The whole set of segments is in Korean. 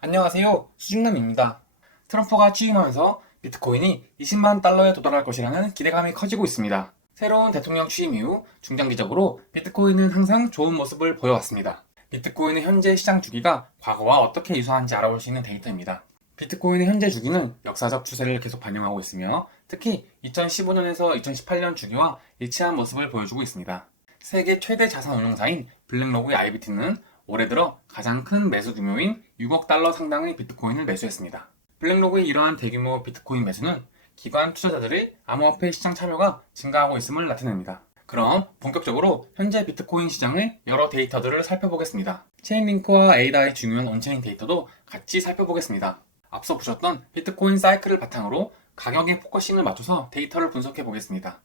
안녕하세요. 수중남입니다. 트럼프가 취임하면서 비트코인이 20만 달러에 도달할 것이라는 기대감이 커지고 있습니다. 새로운 대통령 취임 이후 중장기적으로 비트코인은 항상 좋은 모습을 보여왔습니다. 비트코인의 현재 시장 주기가 과거와 어떻게 유사한지 알아볼 수 있는 데이터입니다. 비트코인의 현재 주기는 역사적 추세를 계속 반영하고 있으며 특히 2015년에서 2018년 주기와 일치한 모습을 보여주고 있습니다. 세계 최대 자산 운용사인 블랙로그의 IBT는 올해 들어 가장 큰 매수 규모인 6억 달러 상당의 비트코인을 매수했습니다. 블랙로그의 이러한 대규모 비트코인 매수는 기관 투자자들의 암호화폐 시장 참여가 증가하고 있음을 나타냅니다. 그럼 본격적으로 현재 비트코인 시장의 여러 데이터들을 살펴보겠습니다. 체인링크와 에이다의 중요한 온체인 데이터도 같이 살펴보겠습니다. 앞서 보셨던 비트코인 사이클을 바탕으로 가격에 포커싱을 맞춰서 데이터를 분석해 보겠습니다.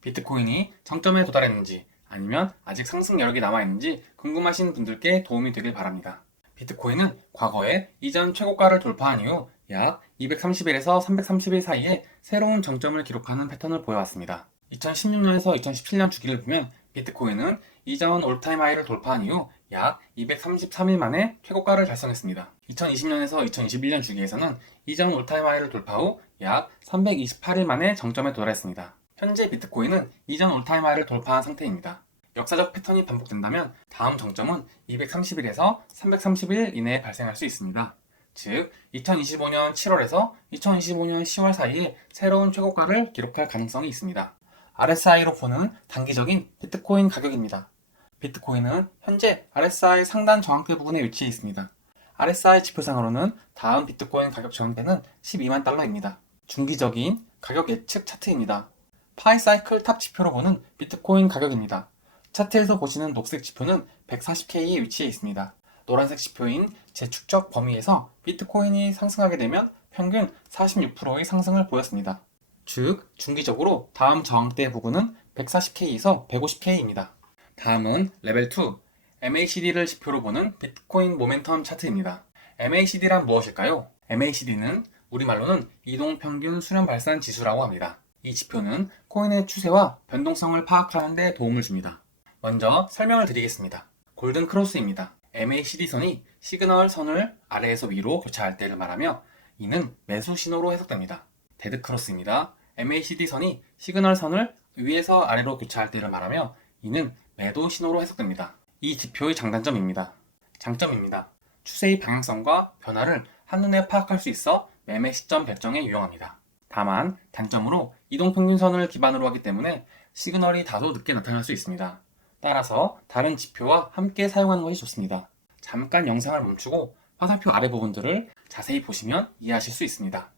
비트코인이 정점에 도달했는지 아니면 아직 상승 여력이 남아있는지 궁금하신 분들께 도움이 되길 바랍니다. 비트코인은 과거에 이전 최고가를 돌파한 이후 약 230일에서 330일 사이에 새로운 정점을 기록하는 패턴을 보여왔습니다. 2016년에서 2017년 주기를 보면 비트코인은 이전 올타임 하이를 돌파한 이후 약 233일 만에 최고가를 달성했습니다. 2020년에서 2021년 주기에서는 이전 올타임 하이를 돌파 후 약 328일 만에 정점에 도달했습니다. 현재 비트코인은 이전 올타임 하이를 돌파한 상태입니다. 역사적 패턴이 반복된다면 다음 정점은 230일에서 330일 이내에 발생할 수 있습니다. 즉, 2025년 7월에서 2025년 10월 사이에 새로운 최고가를 기록할 가능성이 있습니다. RSI로 보는 단기적인 비트코인 가격입니다. 비트코인은 현재 RSI 상단 저항대 부분에 위치해 있습니다. RSI 지표상으로는 다음 비트코인 가격 저항대는 12만 달러입니다. 중기적인 가격 예측 차트입니다. 파이 사이클 탑 지표로 보는 비트코인 가격입니다. 차트에서 보시는 녹색 지표는 140K에 위치해 있습니다. 노란색 지표인 재축적 범위에서 비트코인이 상승하게 되면 평균 46%의 상승을 보였습니다. 즉, 중기적으로 다음 저항대 부근은 140K에서 150K입니다. 다음은 레벨 2, MACD를 지표로 보는 비트코인 모멘텀 차트입니다. MACD란 무엇일까요? MACD는 우리말로는 이동평균 수렴 발산 지수라고 합니다. 이 지표는 코인의 추세와 변동성을 파악하는 데 도움을 줍니다. 먼저 설명을 드리겠습니다. 골든 크로스입니다. MACD 선이 시그널 선을 아래에서 위로 교차할 때를 말하며 이는 매수 신호로 해석됩니다. 데드 크로스입니다. MACD 선이 시그널 선을 위에서 아래로 교차할 때를 말하며 이는 매도 신호로 해석됩니다. 이 지표의 장단점입니다. 장점입니다. 추세의 방향성과 변화를 한눈에 파악할 수 있어 매매 시점 결정에 유용합니다. 다만 단점으로 이동평균선을 기반으로 하기 때문에 시그널이 다소 늦게 나타날 수 있습니다. 따라서 다른 지표와 함께 사용하는 것이 좋습니다. 잠깐 영상을 멈추고 화살표 아래 부분들을 자세히 보시면 이해하실 수 있습니다.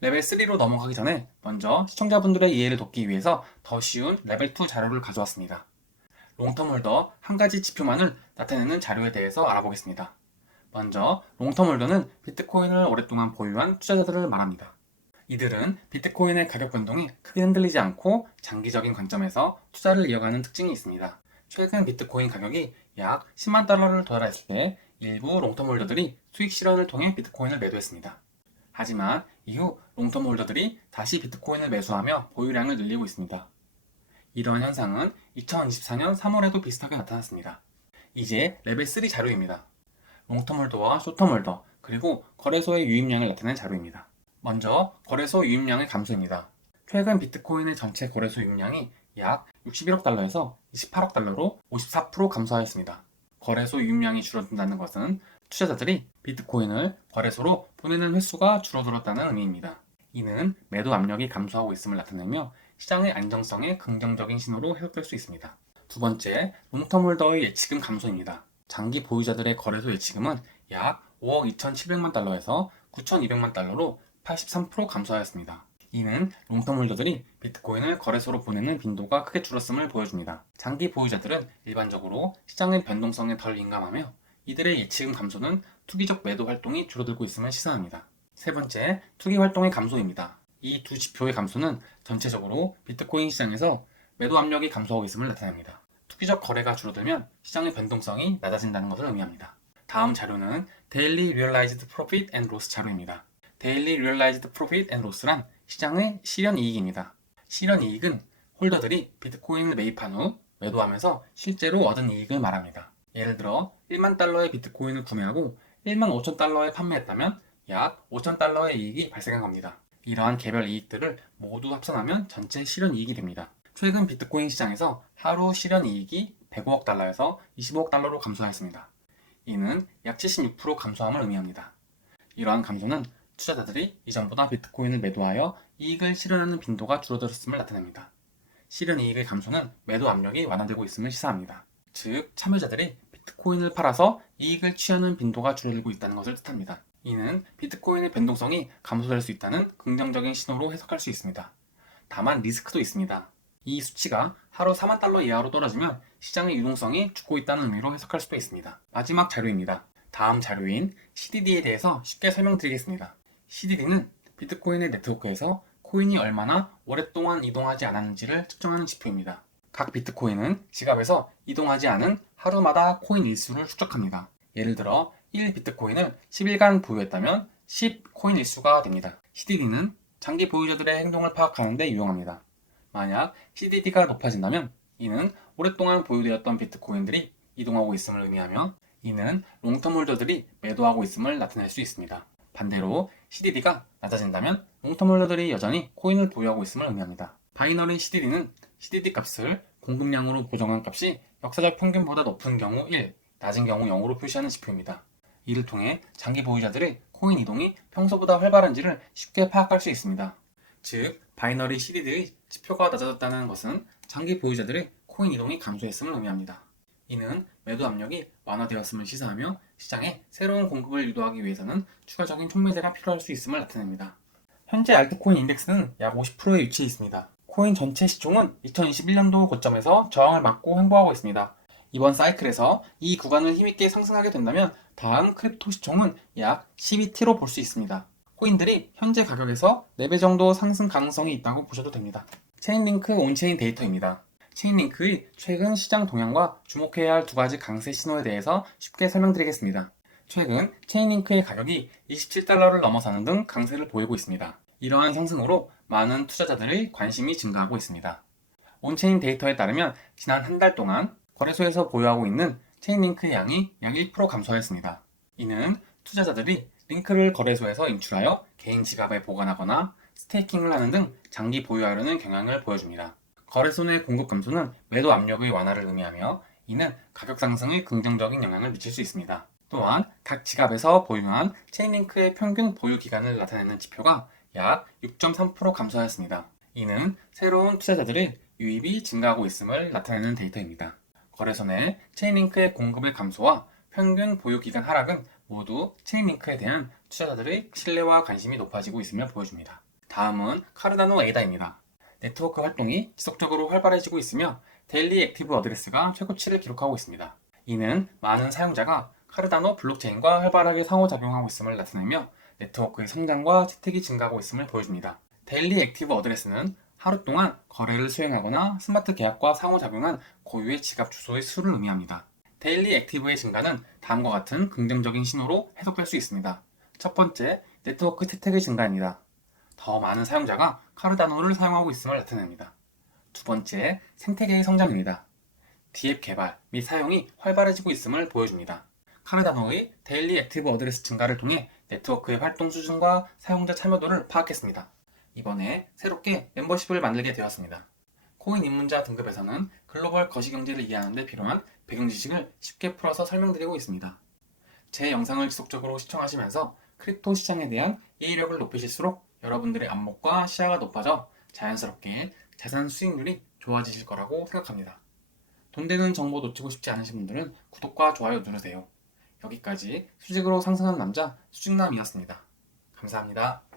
레벨 3로 넘어가기 전에 먼저 시청자분들의 이해를 돕기 위해서 더 쉬운 레벨 2 자료를 가져왔습니다. 롱텀 홀더 한 가지 지표만을 나타내는 자료에 대해서 알아보겠습니다. 먼저 롱텀 홀더는 비트코인을 오랫동안 보유한 투자자들을 말합니다. 이들은 비트코인의 가격 변동이 크게 흔들리지 않고 장기적인 관점에서 투자를 이어가는 특징이 있습니다. 최근 비트코인 가격이 약 10만 달러를 도달했을 때 일부 롱텀 홀더들이 수익 실현을 통해 비트코인을 매도했습니다. 하지만 이후 롱텀 홀더들이 다시 비트코인을 매수하며 보유량을 늘리고 있습니다. 이러한 현상은 2024년 3월에도 비슷하게 나타났습니다. 이제 레벨 3 자료입니다. 롱텀 홀더와 쇼텀 홀더, 그리고 거래소의 유입량을 나타낸 자료입니다. 먼저 거래소 유입량의 감소입니다. 최근 비트코인의 전체 거래소 유입량이 약 61억 달러에서 28억 달러로 54% 감소하였습니다. 거래소 유입량이 줄어든다는 것은 투자자들이 비트코인을 거래소로 보내는 횟수가 줄어들었다는 의미입니다. 이는 매도 압력이 감소하고 있음을 나타내며 시장의 안정성에 긍정적인 신호로 해석될 수 있습니다. 두 번째, 롱텀 홀더의 예치금 감소입니다. 장기 보유자들의 거래소 예치금은 약 5억 2,700만 달러에서 9,200만 달러로 83% 감소하였습니다. 이는 롱텀 홀더들이 비트코인을 거래소로 보내는 빈도가 크게 줄었음을 보여줍니다. 장기 보유자들은 일반적으로 시장의 변동성에 덜 민감하며 이들의 예치금 감소는 투기적 매도 활동이 줄어들고 있음을 시사합니다. 세 번째, 투기 활동의 감소입니다. 이 두 지표의 감소는 전체적으로 비트코인 시장에서 매도 압력이 감소하고 있음을 나타냅니다. 투기적 거래가 줄어들면 시장의 변동성이 낮아진다는 것을 의미합니다. 다음 자료는 Daily Realized Profit and Loss 자료입니다. Daily Realized Profit and Loss란 시장의 실현 이익입니다. 실현 이익은 홀더들이 비트코인을 매입한 후 매도하면서 실제로 얻은 이익을 말합니다. 예를 들어 1만 달러의 비트코인을 구매하고 1만 5천 달러에 판매했다면 약 5천 달러의 이익이 발생한 겁니다. 이러한 개별 이익들을 모두 합산하면 전체 실현 이익이 됩니다. 최근 비트코인 시장에서 하루 실현 이익이 105억 달러에서 25억 달러로 감소하였습니다. 이는 약 76% 감소함을 의미합니다. 이러한 감소는 투자자들이 이전보다 비트코인을 매도하여 이익을 실현하는 빈도가 줄어들었음을 나타냅니다. 실현 이익의 감소는 매도 압력이 완화되고 있음을 시사합니다. 즉, 참여자들이 비트코인을 팔아서 이익을 취하는 빈도가 줄어들고 있다는 것을 뜻합니다. 이는 비트코인의 변동성이 감소될 수 있다는 긍정적인 신호로 해석할 수 있습니다. 다만 리스크도 있습니다. 이 수치가 하루 4만 달러 이하로 떨어지면 시장의 유동성이 죽고 있다는 의미로 해석할 수도 있습니다. 마지막 자료입니다. 다음 자료인 CDD에 대해서 쉽게 설명드리겠습니다. CDD는 비트코인의 네트워크에서 코인이 얼마나 오랫동안 이동하지 않았는지를 측정하는 지표입니다. 각 비트코인은 지갑에서 이동하지 않은 하루마다 코인 일수를 축적합니다. 예를 들어 1 비트코인을 10일간 보유했다면 10 코인 일수가 됩니다. CDD는 장기 보유자들의 행동을 파악하는 데 유용합니다. 만약 CDD가 높아진다면 이는 오랫동안 보유되었던 비트코인들이 이동하고 있음을 의미하며 이는 롱텀 홀더들이 매도하고 있음을 나타낼 수 있습니다. 반대로 CDD가 낮아진다면 롱텀 홀더들이 여전히 코인을 보유하고 있음을 의미합니다. 바이너리 CDD는 CDD 값을 공급량으로 고정한 값이 역사적 평균보다 높은 경우 1, 낮은 경우 0으로 표시하는 지표입니다. 이를 통해 장기 보유자들의 코인 이동이 평소보다 활발한지를 쉽게 파악할 수 있습니다. 즉, 바이너리 CDD의 지표가 낮아졌다는 것은 장기 보유자들의 코인 이동이 감소했음을 의미합니다. 이는 매도 압력이 완화되었음을 시사하며 시장에 새로운 공급을 유도하기 위해서는 추가적인 촉매제가 필요할 수 있음을 나타냅니다. 현재 알트코인 인덱스는 약 50%에 위치해 있습니다. 코인 전체 시총은 2021년도 고점에서 저항을 맞고 횡보하고 있습니다. 이번 사이클에서 이 구간을 힘있게 상승하게 된다면 다음 크립토 시총은 약 12T로 볼 수 있습니다. 코인들이 현재 가격에서 4배 정도 상승 가능성이 있다고 보셔도 됩니다. 체인링크 온체인 데이터입니다. 체인링크의 최근 시장 동향과 주목해야 할 두 가지 강세 신호에 대해서 쉽게 설명드리겠습니다. 최근 체인링크의 가격이 27달러를 넘어서는 등 강세를 보이고 있습니다. 이러한 상승으로 많은 투자자들의 관심이 증가하고 있습니다. 온체인 데이터에 따르면 지난 한 달 동안 거래소에서 보유하고 있는 체인링크의 양이 약 1% 감소하였습니다. 이는 투자자들이 링크를 거래소에서 인출하여 개인 지갑에 보관하거나 스테이킹을 하는 등 장기 보유하려는 경향을 보여줍니다. 거래소 내 공급 감소는 매도 압력의 완화를 의미하며 이는 가격 상승에 긍정적인 영향을 미칠 수 있습니다. 또한 각 지갑에서 보유한 체인링크의 평균 보유 기간을 나타내는 지표가 약 6.3% 감소하였습니다. 이는 새로운 투자자들의 유입이 증가하고 있음을 나타내는 데이터입니다. 거래소 내 체인링크의 공급의 감소와 평균 보유 기간 하락은 모두 체인링크에 대한 투자자들의 신뢰와 관심이 높아지고 있음을 보여줍니다. 다음은 카르다노 에이다입니다. 네트워크 활동이 지속적으로 활발해지고 있으며 데일리 액티브 어드레스가 최고치를 기록하고 있습니다. 이는 많은 사용자가 카르다노 블록체인과 활발하게 상호작용하고 있음을 나타내며 네트워크의 성장과 채택이 증가하고 있음을 보여줍니다. 데일리 액티브 어드레스는 하루 동안 거래를 수행하거나 스마트 계약과 상호작용한 고유의 지갑 주소의 수를 의미합니다. 데일리 액티브의 증가는 다음과 같은 긍정적인 신호로 해석될 수 있습니다. 첫 번째, 네트워크 채택의 증가입니다. 더 많은 사용자가 카르다노를 사용하고 있음을 나타냅니다. 두 번째, 생태계의 성장입니다. 디앱 개발 및 사용이 활발해지고 있음을 보여줍니다. 카르다노의 데일리 액티브 어드레스 증가를 통해 네트워크의 활동 수준과 사용자 참여도를 파악했습니다. 이번에 새롭게 멤버십을 만들게 되었습니다. 코인 입문자 등급에서는 글로벌 거시경제를 이해하는 데 필요한 배경 지식을 쉽게 풀어서 설명드리고 있습니다. 제 영상을 지속적으로 시청하시면서 크립토 시장에 대한 이해력을 높이실수록 여러분들의 안목과 시야가 높아져 자연스럽게 자산 수익률이 좋아지실 거라고 생각합니다. 돈 되는 정보 놓치고 싶지 않으신 분들은 구독과 좋아요 누르세요. 여기까지 수직으로 상승한 남자 수직남이었습니다. 감사합니다.